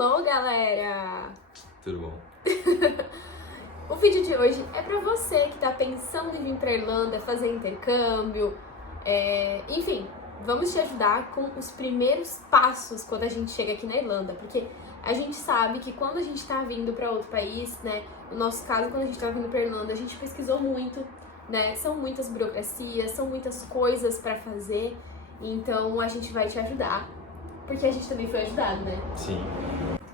Hello, galera! Tudo bom? O vídeo de hoje é pra você que tá pensando em vir pra Irlanda, fazer intercâmbio, enfim, vamos te ajudar com os primeiros passos quando a gente chega aqui na Irlanda, porque a gente sabe que quando a gente tá vindo pra outro país, né, no nosso caso, quando a gente tá vindo pra Irlanda, a gente pesquisou muito, né, são muitas burocracias, são muitas coisas pra fazer, então a gente vai te ajudar, porque a gente também foi ajudado, né? Sim.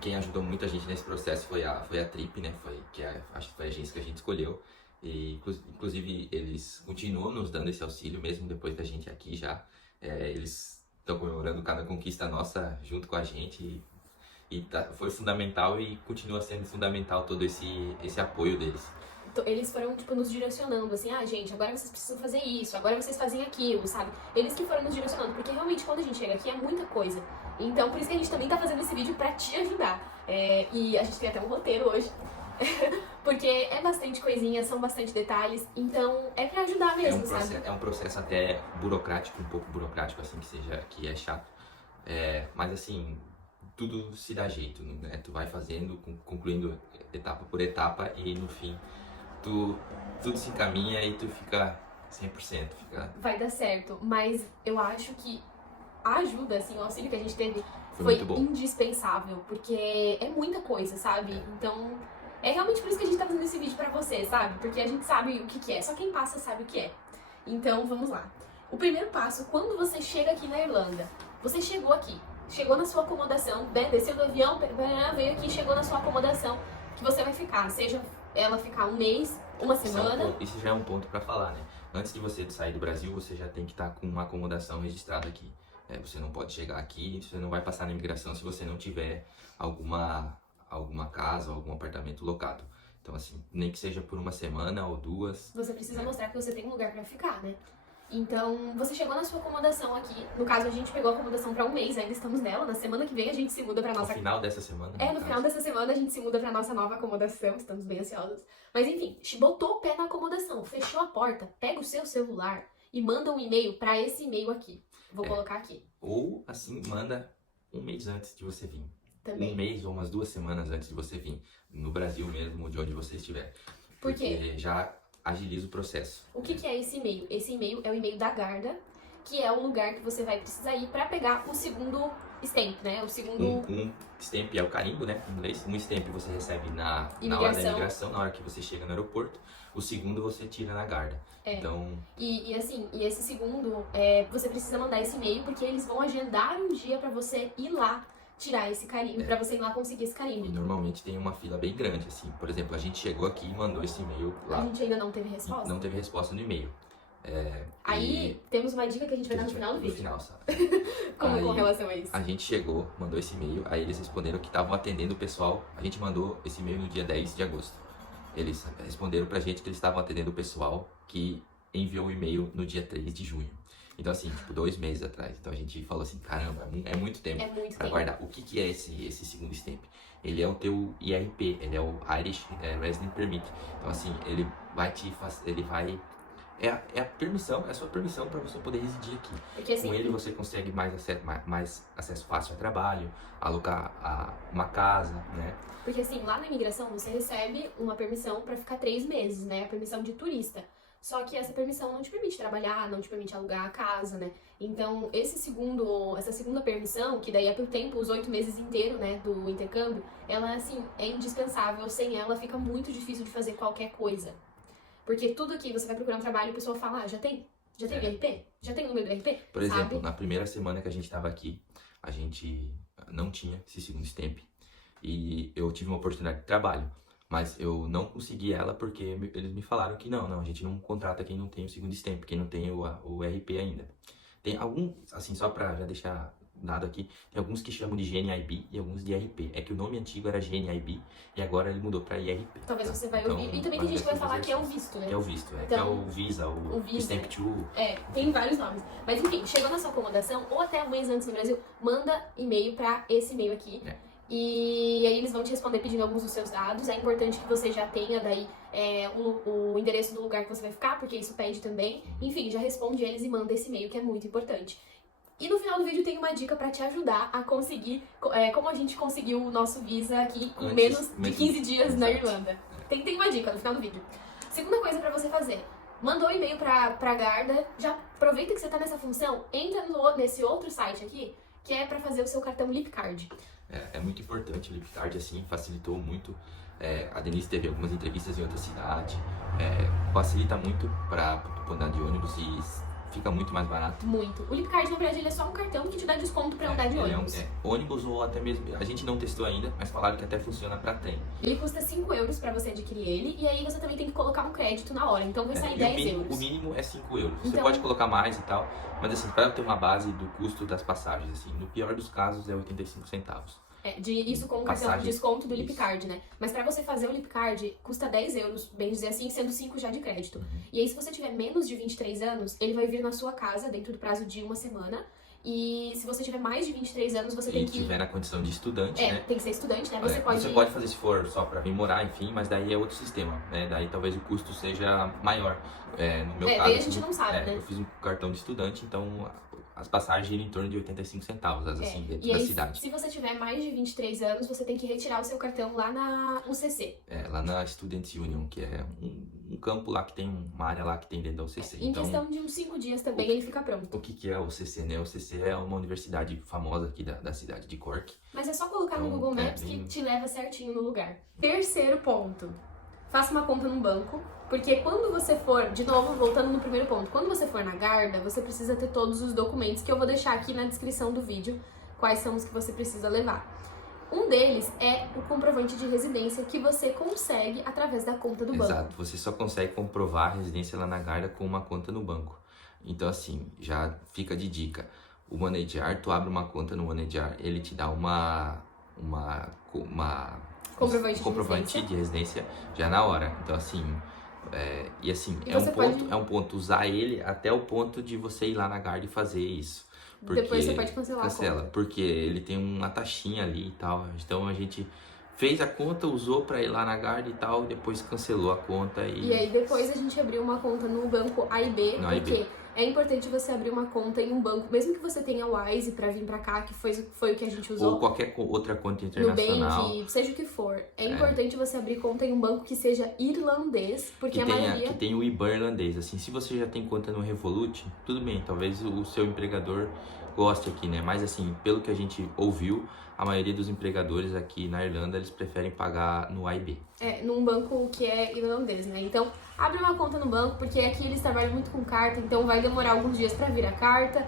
Quem ajudou muita gente nesse processo foi a Trip, né? Acho que foi a agência que a gente escolheu. E, inclusive, eles continuam nos dando esse auxílio, mesmo depois da gente aqui já. Eles estão comemorando cada conquista nossa junto com a gente. Foi fundamental e continua sendo fundamental todo esse apoio deles. Eles foram, tipo, nos direcionando, assim, gente, agora vocês precisam fazer isso, agora vocês fazem aquilo, sabe? Eles que foram nos direcionando, porque realmente quando a gente chega aqui é muita coisa. Então, por isso que a gente também tá fazendo esse vídeo pra te ajudar. E a gente tem até um roteiro hoje, porque é bastante coisinha, são bastante detalhes, então é pra ajudar mesmo, sabe? É um processo até burocrático, um pouco burocrático, assim, que é chato. Mas, assim, tudo se dá jeito, né? Tu vai fazendo, concluindo etapa por etapa e, no fim, tudo se encaminha e tu fica 100%. Vai dar certo, mas eu acho que a ajuda, assim, o auxílio que a gente teve foi muito bom. indispensável, porque é muita coisa, sabe? Então, é realmente por isso que a gente tá fazendo esse vídeo pra você, sabe? Porque a gente sabe o que é, só quem passa sabe o que é. Então, vamos lá. O primeiro passo, quando você chega aqui na Irlanda, você chegou aqui, chegou na sua acomodação, desceu do avião, veio aqui e chegou na sua acomodação, que você vai ficar, seja ela ficar um mês, uma semana. Isso já é um ponto pra falar, né? Antes de você sair do Brasil, você já tem que estar com uma acomodação registrada aqui. Você não pode chegar aqui, você não vai passar na imigração se você não tiver alguma casa ou algum apartamento locado. Então, assim, nem que seja por uma semana ou duas. Você precisa mostrar que você tem um lugar pra ficar, né? Então, você chegou na sua acomodação aqui. No caso, a gente pegou a acomodação pra um mês, ainda estamos nela. Na semana que vem a gente se muda pra nossa... No final dessa semana. No final dessa semana a gente se muda pra nossa nova acomodação. Estamos bem ansiosos. Mas enfim, botou o pé na acomodação, fechou a porta, pega o seu celular e manda um e-mail pra esse e-mail aqui. Vou colocar aqui. Ou, assim, manda um mês antes de você vir. Também. Um mês ou umas 2 semanas antes de você vir. No Brasil mesmo, de onde você estiver. Por quê? Porque já agiliza o processo. O que é esse e-mail? Esse e-mail é o e-mail da Garda, que é o lugar que você vai precisar ir pra pegar o segundo stamp, né? O segundo... Um stamp é o carimbo, né? Em inglês. Um stamp você recebe na hora da imigração, na hora que você chega no aeroporto. O segundo você tira na Garda. Então... E esse segundo, você precisa mandar esse e-mail, porque eles vão agendar um dia pra você ir lá tirar esse carimbo, pra você ir lá conseguir esse carimbo. E normalmente tem uma fila bem grande, assim. Por exemplo, a gente chegou aqui e mandou esse e-mail lá. A gente ainda não teve resposta? Não teve resposta no e-mail. Aí, temos uma dica que a gente vai dar no final do vídeo. No final, sabe? Com relação a isso? A gente chegou, mandou esse e-mail, aí eles responderam que estavam atendendo o pessoal. A gente mandou esse e-mail no dia 10 de agosto. Eles responderam pra gente que eles estavam atendendo o pessoal que enviou o e-mail no dia 3 de junho. Então, assim, tipo, 2 meses atrás. Então a gente falou assim, caramba, é muito tempo pra guardar. O que é esse segundo stamp? Ele é o teu IRP, ele é o Irish Resident Permit. Então, assim, ele vai é a permissão, é a sua permissão para você poder residir aqui. Porque, assim, com ele você consegue mais acesso fácil ao trabalho, alugar uma casa, né? Porque assim, lá na imigração você recebe uma permissão para ficar 3 meses, né? A permissão de turista. Só que essa permissão não te permite trabalhar, não te permite alugar a casa, né? Então, essa segunda permissão, que daí é por tempo, os 8 meses inteiro, né, do intercâmbio, ela, assim, é indispensável. Sem ela, fica muito difícil de fazer qualquer coisa. Porque tudo aqui, você vai procurar um trabalho e o pessoal fala, já tem IRP? Já tem o número do IRP? Por exemplo, na primeira semana que a gente tava aqui, a gente não tinha esse segundo stamp. E eu tive uma oportunidade de trabalho. Mas eu não consegui ela porque eles me falaram que não, a gente não contrata quem não tem o segundo stamp, quem não tem o RP ainda. Tem alguns, assim, só pra já deixar dado aqui, tem alguns que chamam de GNIB e alguns de IRP. É que o nome antigo era GNIB e agora ele mudou pra IRP. Talvez você vai ouvir. E também tem gente que vai falar que é o visto, né? Que é o visto, então, que é o Visa, o Stamp 2. Tem vários nomes. Mas enfim, chegou na sua acomodação ou até um mês antes no Brasil, manda e-mail pra esse e-mail aqui. E aí eles vão te responder pedindo alguns dos seus dados. É importante que você já tenha daí o endereço do lugar que você vai ficar, porque isso pede também. Enfim, já responde eles e manda esse e-mail, que é muito importante. E no final do vídeo tem uma dica pra te ajudar a conseguir, como a gente conseguiu o nosso Visa aqui com menos de 15 dias na Irlanda. Tem uma dica no final do vídeo. Segunda coisa pra você fazer. Mandou um e-mail pra Garda, já aproveita que você tá nessa função, entra nesse outro site aqui, que é pra fazer o seu cartão Lipcard. É muito importante o Lipcard, assim, facilitou muito. A Denise teve algumas entrevistas em outra cidade, facilita muito pra andar de ônibus e fica muito mais barato. Muito. O Lipcard, na verdade, ele é só um cartão que te dá desconto pra andar de ônibus. Ônibus ou até mesmo, a gente não testou ainda, mas falaram que até funciona pra trem. Ele custa 5 euros pra você adquirir ele, e aí você também tem que colocar um crédito na hora, então vai sair 10 euros. O mínimo é 5 euros. Então, você pode colocar mais e tal, mas assim, pra ter uma base do custo das passagens, assim, no pior dos casos é 85 centavos. Isso com o cartão de desconto do Lipcard, né? Mas pra você fazer o Lipcard, custa 10 euros, bem dizer assim, sendo 5 já de crédito. E aí, se você tiver menos de 23 anos, ele vai vir na sua casa dentro do prazo de 1 semana. E se você tiver mais de 23 anos, você tem que... E tiver na condição de estudante, né? tem que ser estudante, né? Você pode fazer se for só pra vir morar, enfim, mas daí é outro sistema, né? Daí talvez o custo seja maior. No meu caso, daí a gente não sabe, né? Eu fiz um cartão de estudante, então as passagens giram em torno de 85 centavos, assim, dentro da cidade. Se você tiver mais de 23 anos, você tem que retirar o seu cartão lá na UCC. Lá na Students Union, que é um campo lá que tem uma área lá que tem dentro da UCC. Em questão de uns 5 dias também ele fica pronto. O que é a UCC, né? A UCC é uma universidade famosa aqui da cidade de Cork. Mas é só colocar no Google Maps que te leva certinho no lugar. Terceiro ponto. Faça uma conta num banco, porque quando você for, de novo, voltando no primeiro ponto, quando você for na Garda, você precisa ter todos os documentos que eu vou deixar aqui na descrição do vídeo, quais são os que você precisa levar. Um deles é o comprovante de residência que você consegue através da conta do banco. Exato, você só consegue comprovar a residência lá na Garda com uma conta no banco. Então assim, já fica de dica. O Monedyar, tu abre uma conta no Monedyar, ele te dá comprovante de residência já na hora. Então assim, é um ponto usar ele até o ponto de você ir lá na Garda e fazer isso. Porque depois você pode cancelar a conta. Porque ele tem uma taxinha ali e tal. Então a gente fez a conta, usou pra ir lá na Garda e tal, depois cancelou a conta. E aí depois a gente abriu uma conta no banco AIB, porque é importante você abrir uma conta em um banco, mesmo que você tenha o Wise pra vir pra cá, que foi o que a gente usou. Ou qualquer outra conta internacional. Nubank, seja o que for. É importante você abrir conta em um banco que seja irlandês, porque a maioria... Que tem o IBAN irlandês. Assim, se você já tem conta no Revolut, tudo bem, talvez o seu empregador goste aqui, né? Mas assim, pelo que a gente ouviu, a maioria dos empregadores aqui na Irlanda, eles preferem pagar no AIB. Num banco que é irlandês, né? Então, abre uma conta no banco, porque aqui eles trabalham muito com carta, então vai demorar alguns dias pra vir a carta,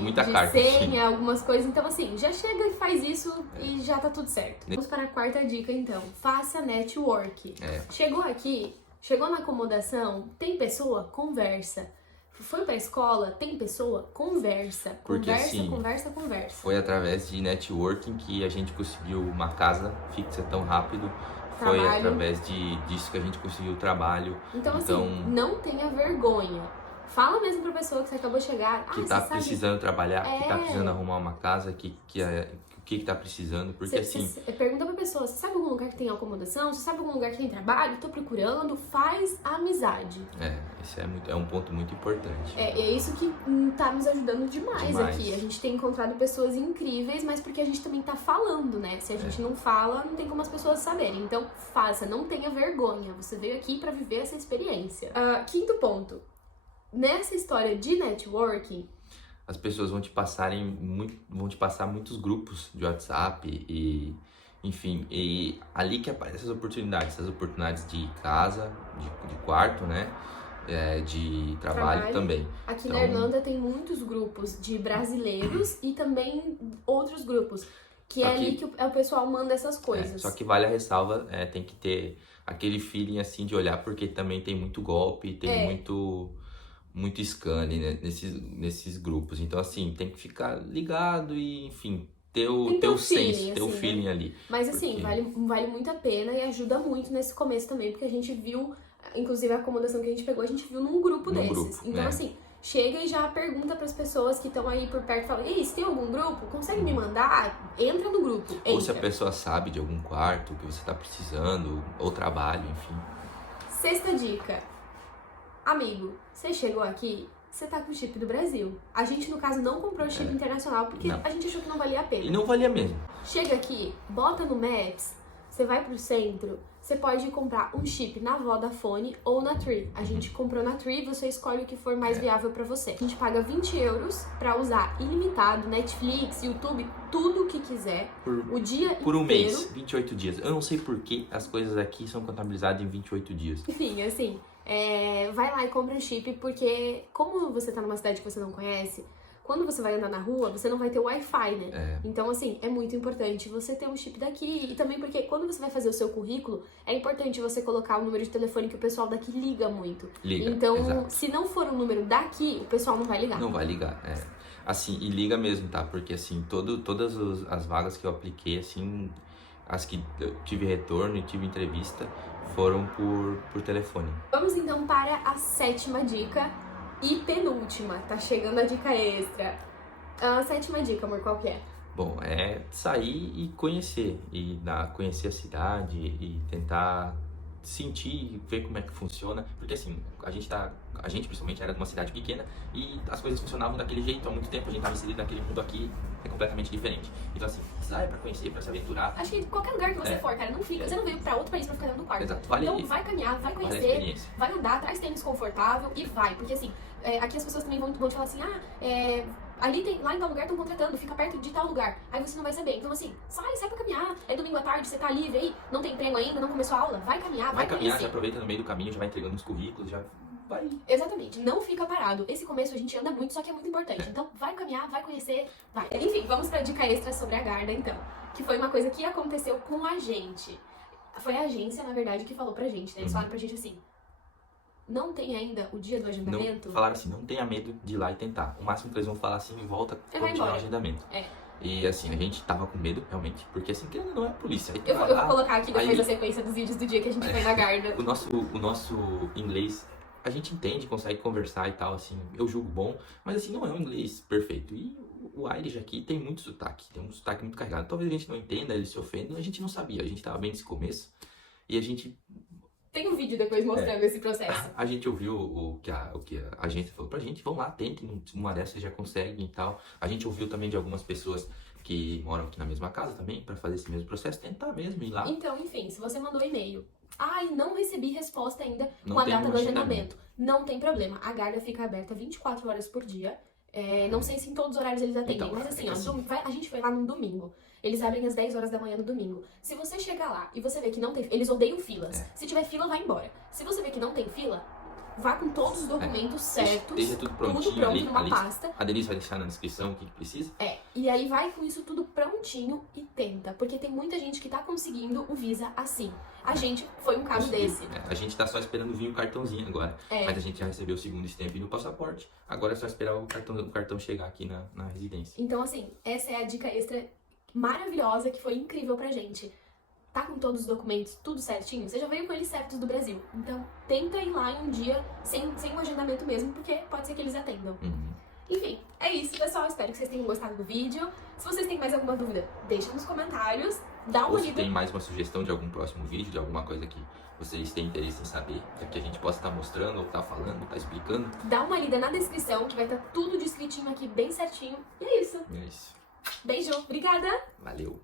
muita de carta, senha, algumas coisas. Então, assim, já chega e faz isso e já tá tudo certo. Vamos para a quarta dica, então. Faça network. Chegou aqui, chegou na acomodação, tem pessoa? Conversa. Foi pra escola, tem pessoa? Conversa. Porque, conversa. Foi através de networking que a gente conseguiu uma casa fixa tão rápido. Foi através disso que a gente conseguiu o trabalho. Então, assim, não tenha vergonha. Fala mesmo pra pessoa que você acabou de chegar. Que tá precisando trabalhar, que tá precisando arrumar uma casa, o que tá precisando, porque pergunta pra pessoa, você sabe algum lugar que tem acomodação? Você sabe algum lugar que tem trabalho? Tô procurando, faz amizade. Esse é um ponto muito importante. É isso que tá nos ajudando demais aqui. A gente tem encontrado pessoas incríveis, mas porque a gente também tá falando, né? Se a gente não fala, não tem como as pessoas saberem. Então, faça, não tenha vergonha. Você veio aqui pra viver essa experiência. Quinto ponto. Nessa história de networking, as pessoas vão te passar muitos grupos de WhatsApp e, enfim, e ali que aparecem as oportunidades de casa, de quarto, né, de trabalho também. Aqui na Irlanda tem muitos grupos de brasileiros e também outros grupos, que é ali que o pessoal manda essas coisas. Só que vale a ressalva, tem que ter aquele feeling assim de olhar, porque também tem muito golpe, tem muito scan né, nesses grupos. Então, assim, tem que ficar ligado e, enfim, ter o sense, ter o feeling ali. Mas, assim, vale muito a pena e ajuda muito nesse começo também, porque a gente viu, inclusive a acomodação que a gente pegou, a gente viu num grupo desses. Então, assim, chega e já pergunta pras pessoas que estão aí por perto, fala, ei, se tem algum grupo, consegue me mandar? Entra no grupo, Ou se a pessoa sabe de algum quarto que você tá precisando, ou trabalho, enfim. Sexta dica. Amigo, você chegou aqui, você tá com o chip do Brasil. A gente, no caso, não comprou o chip internacional porque Não. a gente achou que não valia a pena. E não valia mesmo. Chega aqui, bota no Maps, você vai pro centro, você pode comprar um chip na Vodafone ou na Three. A gente comprou na Three, você escolhe o que for mais viável pra você. A gente paga 20 euros pra usar ilimitado, Netflix, YouTube, tudo o que quiser, o dia Por um inteiro. mês, 28 dias. Eu não sei por que as coisas aqui são contabilizadas em 28 dias. Enfim, assim, vai lá e compra um chip, porque como você tá numa cidade que você não conhece, quando você vai andar na rua, você não vai ter Wi-Fi, né? Então, assim, é muito importante você ter um chip daqui. E também porque quando você vai fazer o seu currículo, é importante você colocar o número de telefone que o pessoal daqui liga muito. Liga, Então, exato. se não for um número daqui, o pessoal não vai ligar. Não vai ligar, Assim, e liga mesmo, tá? Porque, assim, todas as vagas que eu apliquei, assim, as que eu tive retorno e tive entrevista, foram por telefone. Vamos então para a 7ª dica e penúltima. Tá chegando a dica extra. A 7ª dica, amor, qual que é? Bom, é sair e conhecer. E conhecer a cidade e tentar sentir, ver como é que funciona. Porque assim, a gente principalmente era de uma cidade pequena e as coisas funcionavam daquele jeito há muito tempo. A gente estava inserido naquele mundo aqui, é completamente diferente. Então assim, sai pra conhecer, pra se aventurar. Acho que qualquer lugar que você for, cara, não fica. Você não veio pra outro país pra ficar dentro do quarto. Exato, Então vai caminhar, vai vale a conhecer, experiência. vai andar, traz tênis confortável e vai. Porque assim, aqui as pessoas também vão te falar assim, lá em tal lugar estão contratando, fica perto de tal lugar. Aí você não vai saber. Então assim, sai pra caminhar. É domingo à tarde, você tá livre aí, não tem emprego ainda, não começou a aula. Vai caminhar, vai caminhar, conhecer. já aproveita no meio do caminho, já vai entregando uns currículos, já vai. Exatamente, não fica parado. Esse começo a gente anda muito, só que é muito importante. Então vai caminhar, vai conhecer, vai. Enfim, vamos pra dica extra sobre a Garda então. Que foi uma coisa que aconteceu com a gente. Foi a agência, na verdade, que falou pra gente, né? Eles falaram pra gente assim, não tem ainda o dia do agendamento? Não, falaram assim, não tenha medo de ir lá e tentar. O máximo que eles vão falar assim, volta quando tiver o agendamento. E assim, a gente tava com medo, realmente, porque assim, querendo não é a polícia. Aí eu vou colocar aqui depois aí, a sequência dos vídeos do dia que a gente foi na Garda. O nosso inglês, a gente entende, consegue conversar e tal, assim, eu julgo bom, mas assim, não é um inglês perfeito. E o Irish aqui tem muito sotaque, tem um sotaque muito carregado. Talvez a gente não entenda, eles se ofendam, a gente não sabia, a gente tava bem nesse começo. E a gente... Tem um vídeo depois mostrando esse processo. A gente ouviu o que a agência falou pra gente, vão lá, tentem, uma dessas já conseguem e tal. A gente ouviu também de algumas pessoas que moram aqui na mesma casa também, pra fazer esse mesmo processo, tentar mesmo ir lá. Então, enfim, se você mandou e-mail, e não recebi resposta ainda Não com a tem data um do agendamento, não tem problema. A Garda fica aberta 24 horas por dia. Não sei se em todos os horários eles atendem, Então, mas assim, assim. a gente foi lá num domingo. Eles abrem às 10 horas da manhã no domingo. Se você chegar lá e você ver que não tem... Eles odeiam filas. Se tiver fila, vai embora. Se você ver que não tem fila, vá com todos os documentos certos. Deixa tudo prontinho tudo pronto ali, numa pasta. A Denise vai deixar na descrição o que precisa. E aí vai com isso tudo prontinho e tenta. Porque tem muita gente que tá conseguindo o Visa assim. A gente foi um caso desse. A gente tá só esperando vir o cartãozinho agora. Mas a gente já recebeu o segundo stamp no passaporte. Agora é só esperar o cartão chegar aqui na residência. Então, assim, essa é a dica extra maravilhosa que foi incrível pra gente. Tá com todos os documentos, tudo certinho? Você já veio com eles certos do Brasil. Então, tenta ir lá em um dia sem um agendamento mesmo, porque pode ser que eles atendam. Enfim, é isso, pessoal. Espero que vocês tenham gostado do vídeo. Se vocês têm mais alguma dúvida, deixa nos comentários. Dá uma Ou se lida. tem mais uma sugestão de algum próximo vídeo, de alguma coisa que vocês têm interesse em saber, que a gente possa estar mostrando, ou tá falando, tá explicando. Dá uma lida na descrição, que vai estar tudo descritinho aqui, bem certinho. E é isso. É isso. Beijo, obrigada! Valeu.